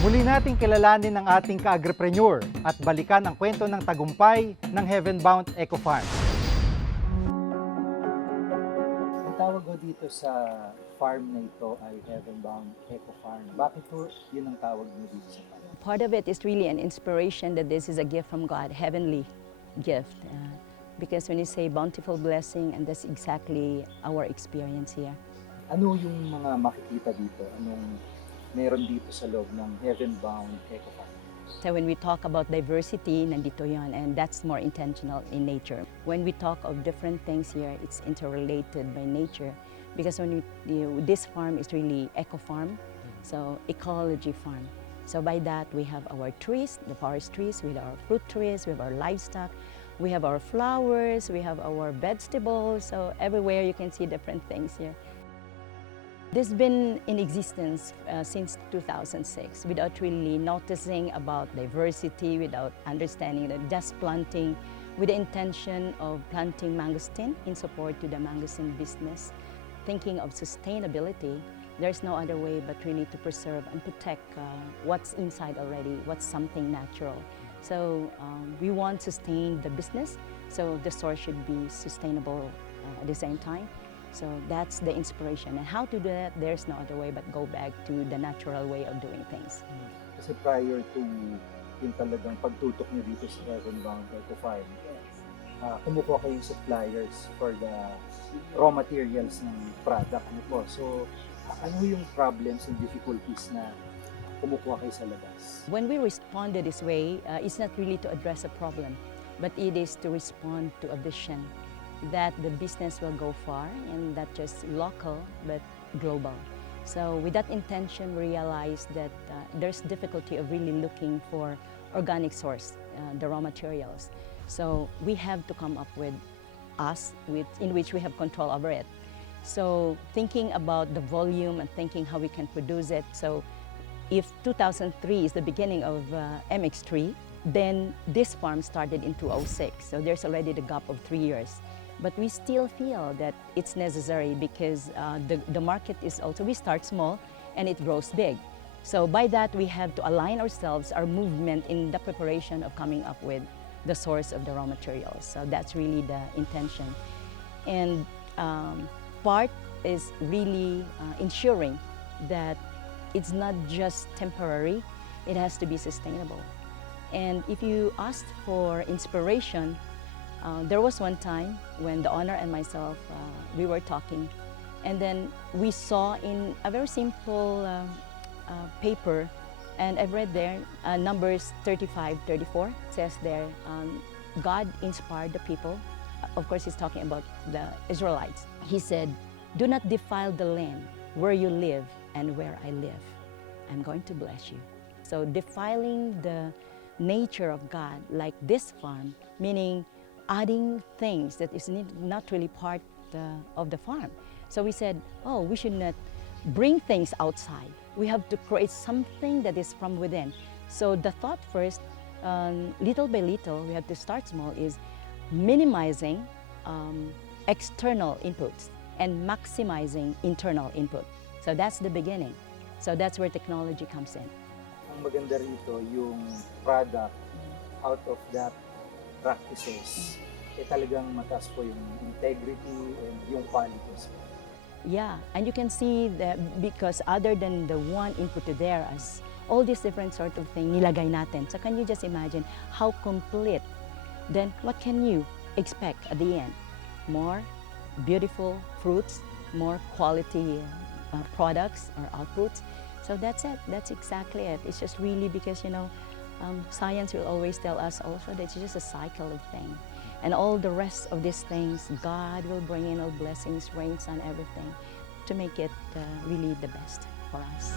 Muli nating kilalanin ang ating ka-AgriPreneur at balikan ang kwento ng tagumpay ng Heavenbount EcoFarm. Ang tawag ko dito sa farm na ito ay Heavenbount EcoFarm. Bakit po yun ang tawag mo dito sa farm? Part of it is really an inspiration that this is a gift from God, heavenly gift. Because when you say bountiful blessing, and that's exactly our experience here. Ano yung mga makikita dito? Anong meron dito sa loob ng Heavenbount EcoFarm? So when we talk about diversity, nandito yan, and that's more intentional in nature. When we talk of different things here, it's interrelated by nature. Because this farm is really eco-farm, so ecology farm. So by that, we have our trees, the forest trees, we have our fruit trees, we have our livestock, we have our flowers, we have our vegetables, so everywhere you can see different things here. This has been in existence since 2006 without really noticing about diversity, without understanding that just planting with the intention of planting mangosteen in support to the mangosteen business. Thinking of sustainability, there's no other way but really to preserve and protect what's inside already, what's something natural. So we want to sustain the business, so the source should be sustainable at the same time. So that's the inspiration. And how to do that, there's no other way but go back to the natural way of doing things. Kasi prior to yung talagang pagtutok niyo dito sa Heavenbount EcoFarm, kumukuha kayong suppliers for the raw materials ng product. Ano po? So, ano yung problems and difficulties na kumukuha kayo sa labas? When we responded this way, it's not really to address a problem, but it is to respond to a vision that the business will go far and not just local but global. So with that intention, we realized that there's difficulty of really looking for organic source, the raw materials. So we have to come up with in which we have control over it. So thinking about the volume and thinking how we can produce it. So if 2003 is the beginning of MX3, then this farm started in 2006. So there's already the gap of 3 years. But we still feel that it's necessary because the market is also, we start small and it grows big. So by that, we have to align ourselves, our movement in the preparation of coming up with the source of the raw materials. So that's really the intention. And part is really ensuring that it's not just temporary, it has to be sustainable. And if you asked for inspiration, there was one time when the owner and myself, we were talking, and then we saw in a very simple paper, and I've read there, Numbers 35-34, says there, God inspired the people. Of course, he's talking about the Israelites. He said, "Do not defile the land where you live and where I live. I'm going to bless you." So defiling the nature of God, like this farm, meaning adding things that is not really part of the farm. So we said, oh, we should not bring things outside. We have to create something that is from within. So the thought first, little by little, we have to start small, is minimizing external inputs and maximizing internal input. So that's the beginning. So that's where technology comes in. Ang maganda rito, yung product out of that practices, talagang mataas po yung integrity and yung qualities. Yeah, and you can see that because other than the one input there, as all these different sort of thing nilagay natin. So can you just imagine how complete? Then what can you expect at the end? More beautiful fruits, more quality products or outputs. So that's it. That's exactly it. It's just really because, science will always tell us also that it's just a cycle of things. And all the rest of these things, God will bring in all blessings, rains, and everything to make it really the best for us.